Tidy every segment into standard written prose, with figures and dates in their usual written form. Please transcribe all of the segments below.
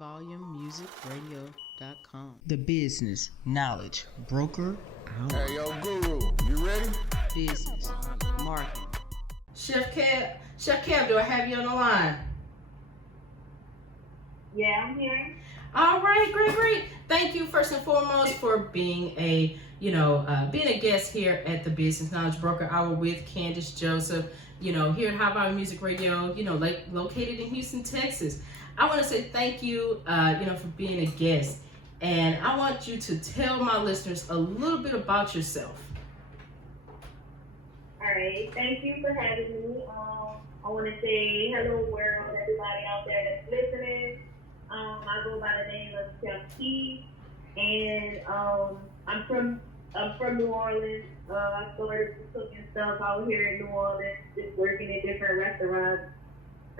VolumeMusicRadio.com. The business knowledge broker out. Hey, yo, Guru, you ready? Business, marketing. Chef Kev, do I have you on the line? Yeah, I'm here. All right, great. Thank you first and foremost for being a guest here at the Business Knowledge Broker Hour with Candace Joseph. Here at High Volume Music Radio. Located in Houston, Texas. I want to say thank you, for being a guest, and I want you to tell my listeners a little bit about yourself. All right, thank you for having me. I want to say hello, world, everybody out there that's listening. I go by the name of Chef Keve, and I'm from New Orleans. I started cooking stuff out here in New Orleans, just working in different restaurants.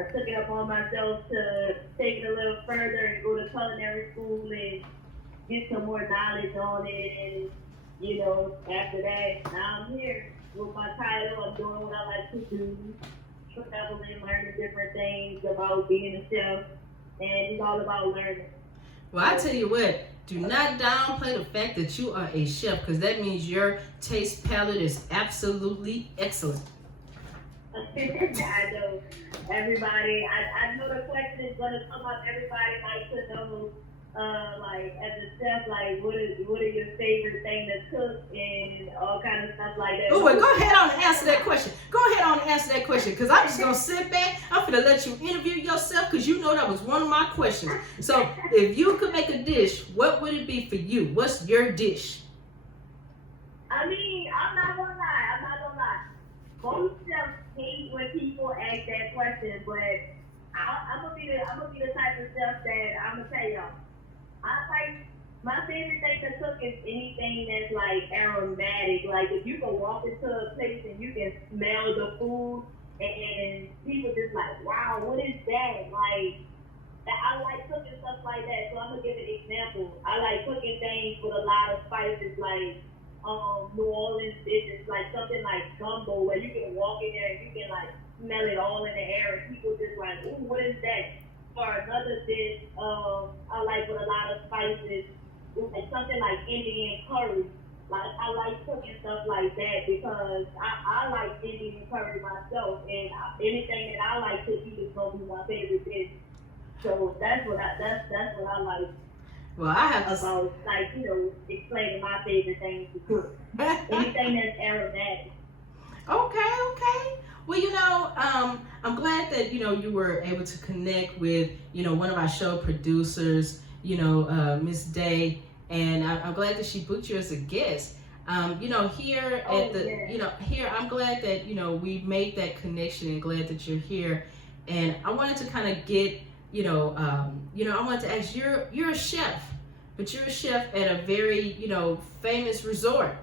I took it upon myself to take it a little further and go to culinary school and get some more knowledge on it. And, after that, now I'm here with my title. I'm doing what I like to do, traveling, learning different things about being a chef. And it's all about learning. Well, I tell you what, do not downplay the fact that you are a chef, because that means your taste palette is absolutely excellent. I know everybody. I know the question is going to come up. Everybody likes to know, as a chef, what are your favorite thing to cook and all kind of stuff like that. Oh, wait, go ahead on and answer that question. Because I'm just going to sit back. I'm going to let you interview yourself, because that was one of my questions. So if you could make a dish, what would it be for you? What's your dish? I mean, I'm not going to lie. Most chefs hate when people ask that question, but I'm gonna be the type of chef that I'm gonna tell y'all. My favorite thing to cook is anything that's aromatic. If you can walk into a place and you can smell the food, and people just wow, what is that? I like cooking stuff like that. So I'm gonna give an example. I like cooking things with a lot of spices, New Orleans dishes, something like gumbo, where you can walk in there and you can smell it all in the air, and people just ooh, what is that? Or another dish, I like with a lot of spices, something like Indian curry. I like cooking stuff like that because I like Indian curry myself, and anything that I like to eat is gonna be my favorite dish. So that's what I like. Well, I have to explaining my favorite things to cook. Anything that's aromatic. Okay. Well, I'm glad that you were able to connect with one of our show producers, Miss Day, and I'm glad that she booked you as a guest. Here I'm glad that we made that connection, and glad that you're here. And I wanted to kind of get I wanted to ask, you're a chef, but you're a chef at a very, famous resort.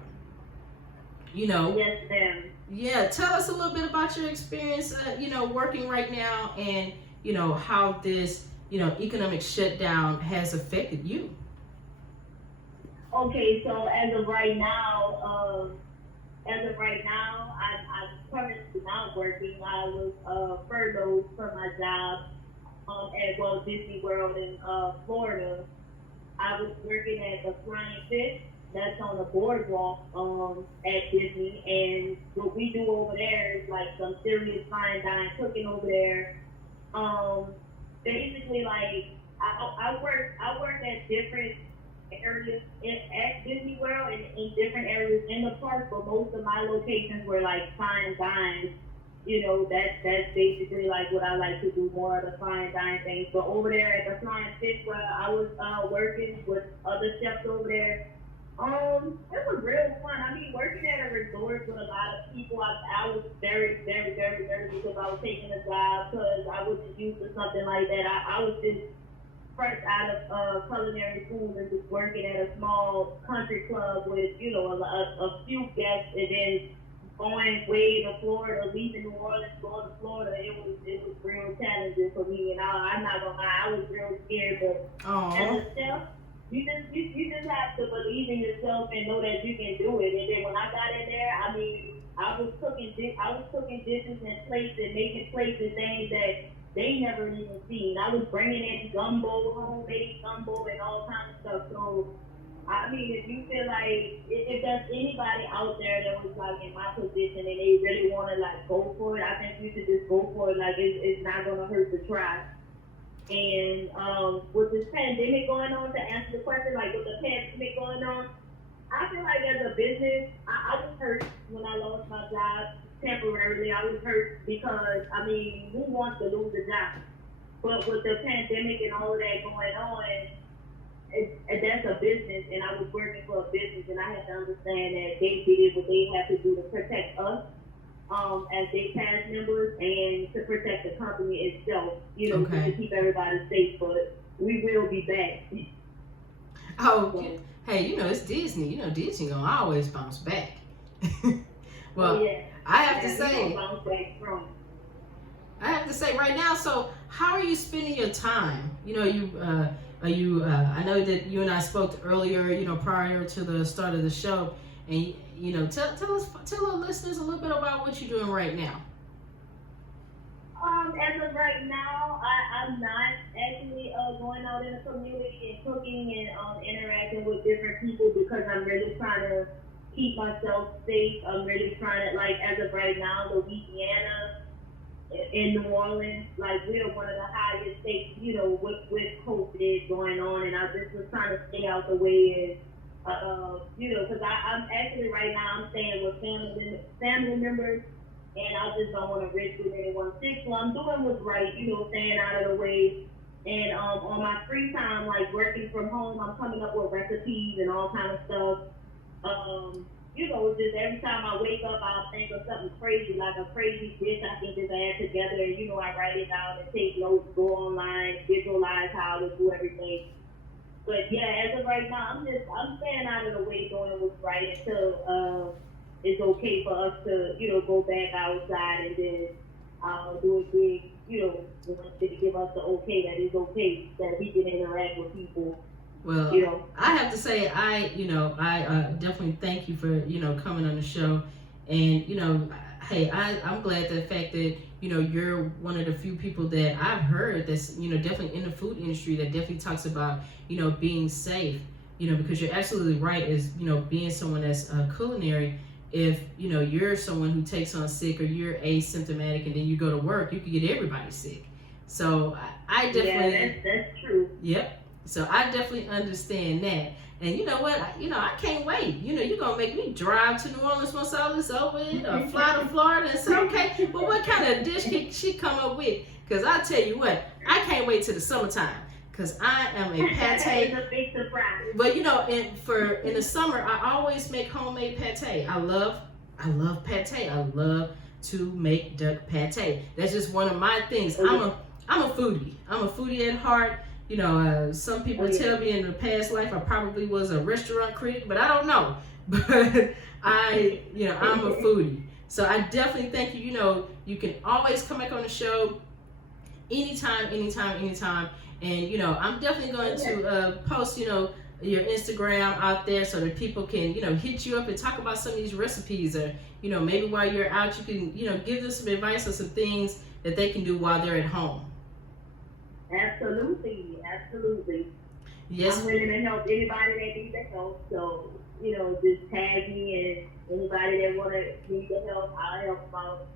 Yes, ma'am. Yeah, tell us a little bit about your experience, working right now, and, how this, economic shutdown has affected you. Okay, so as of right now, I'm currently not working. I was furloughed from my job at Walt Disney World in Florida. I was working at the Flying Fish. That's on the boardwalk at Disney, and what we do over there is some serious fine dine cooking over there. Basically, I work at different areas at Disney World and in different areas in the park, but most of my locations were fine dines. That's basically what I like to do, more of the fine dine things. But over there at the Flying Fish, where I was working with other chefs over there, it was real fun. I mean, working at a resort with a lot of people, I was very, very, very, very, because I was taking a job, because I wasn't used to something like that. I was just fresh out of culinary school and just working at a small country club with, a few guests, and then going way to Florida, leaving New Orleans, going to Florida. It was real challenging for me, and I'm not gonna lie, I was real scared. But as a chef, you just have to believe in yourself and know that you can do it. And then when I got in there, I mean, I was cooking dishes and plates and making plates and things that they never even seen. I was bringing in gumbo, homemade make gumbo and all kinds of stuff. So, I mean, if you feel like, if there's anybody out there that was like in my position and they really want to like go for it, I think you should just go for it. Like, it's not going to hurt to try. And with this pandemic going on, to answer the question, like with the pandemic going on, I feel like as a business, I was hurt when I lost my job temporarily. I was hurt because, I mean, who wants to lose a job? But with the pandemic and all of that going on, that's a business, and I was working for a business, and I had to understand that they did what they had to do to protect us as their cast members and to protect the company itself, you know, Okay. to keep everybody safe. But we will be back. Oh, hey, you know, it's Disney. You know, Disney gonna always bounce back. Well, Yeah. I have to And we say, gonna bounce back from. I have to say right now. So, how are you spending your time? You know, I know that you and I spoke earlier. You know, prior to the start of the show, and you know, tell our listeners a little bit about what you're doing right now. As of right now, I'm not actually going out in the community and cooking and interacting with different people because I'm really trying to keep myself safe. I'm really trying to, like, as of right now, Louisiana, in New Orleans, like, we're one of the highest states, you know, with COVID going on, and I just was trying to stay out the way and, you know, because I'm actually right now I'm staying with family members. And I just don't want to risk with anyone sick. So I'm doing what's right, you know, staying out of the way. And on my free time, like working from home, I'm coming up with recipes and all kind of stuff. You know, just every time I wake up, I'll think of something crazy, like a crazy dish I can just add together. And, you know, I write it down and take notes, go online, visualize how to do everything. But yeah, as of right now, I'm staying out of the way, doing what's right until it's okay for us to, you know, go back outside and then do a big, you know, once they give us the okay that it's okay that we can interact with people. Well, You know. I have to say, I definitely thank you for, you know, coming on the show. And, you know, hey, I'm glad the fact that, you know, you're one of the few people that I've heard that's, you know, definitely in the food industry that definitely talks about, you know, being safe, you know, because you're absolutely right as, you know, being someone that's culinary. If, you know, you're someone who takes on sick or you're asymptomatic and then you go to work, you can get everybody sick. So I definitely... Yeah, that's true. Yep. So I definitely understand that. And you know what? I can't wait. You know, you're going to make me drive to New Orleans once all this over or fly to Florida and say, okay, well, what kind of dish can she come up with? Because I'll tell you what, I can't wait till the summertime. Because I am a pate. It's a big surprise. But you know, in the summer, I always make homemade pate. I love pate. I love to make duck pate. That's just one of my things. I'm a foodie. I'm a foodie at heart. You know, some people tell me in the past life I probably was a restaurant critic, but I don't know. But I'm a foodie. So I definitely thank you. You know, you can always come back on the show anytime. And, you know, I'm definitely going to post, you know, your Instagram out there so that people can, you know, hit you up and talk about some of these recipes. Or, you know, maybe while you're out, you can, you know, give them some advice on some things that they can do while they're at home. Absolutely. Yes. I'm willing to help anybody that needs the help. So, you know, just tag me and anybody that need the help, I'll help them out.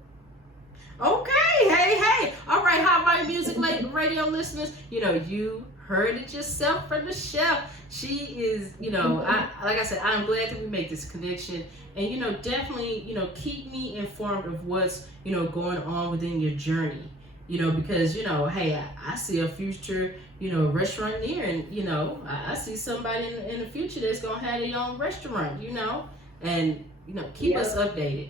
Okay, hey. All right, how about music radio listeners? You know, you heard it yourself from the chef. She is, you know, like I said, I'm glad that we make this connection. And, you know, definitely, you know, keep me informed of what's, you know, going on within your journey. You know, because, you know, hey, I see a future, you know, restauranteur, and, you know, I see somebody in the future that's going to have their own restaurant, you know, and, you know, keep us updated.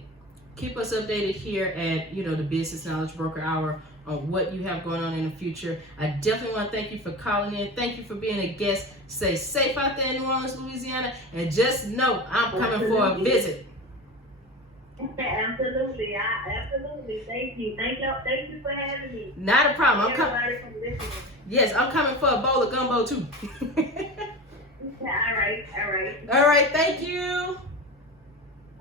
Keep us updated here at, you know, the Business Knowledge Broker Hour on what you have going on in the future. I definitely want to thank you for calling in. Thank you for being a guest. Stay safe out there in New Orleans, Louisiana, and just know I'm coming for a visit. Absolutely. Thank you. Thank you for having me. Not a problem. Everybody from listening. Yes, I'm coming for a bowl of gumbo too. All right. All right, thank you.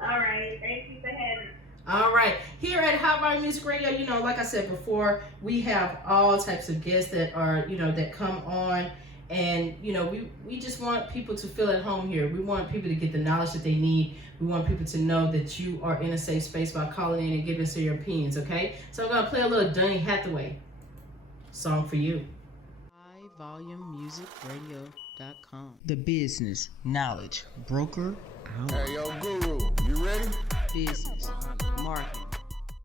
All right, thank you for having me. All right, here at Hot Bar Music Radio, you know, like I said before, we have all types of guests that are, you know, that come on, And we just want people to feel at home here. We want people to get the knowledge that they need. We want people to know that you are in a safe space by calling in and giving us your opinions, okay? So I'm gonna play a little Donny Hathaway song for you. HighVolumeMusicRadio.com. The business knowledge broker out. Hey, yo, Guru, you ready? Business, marketing,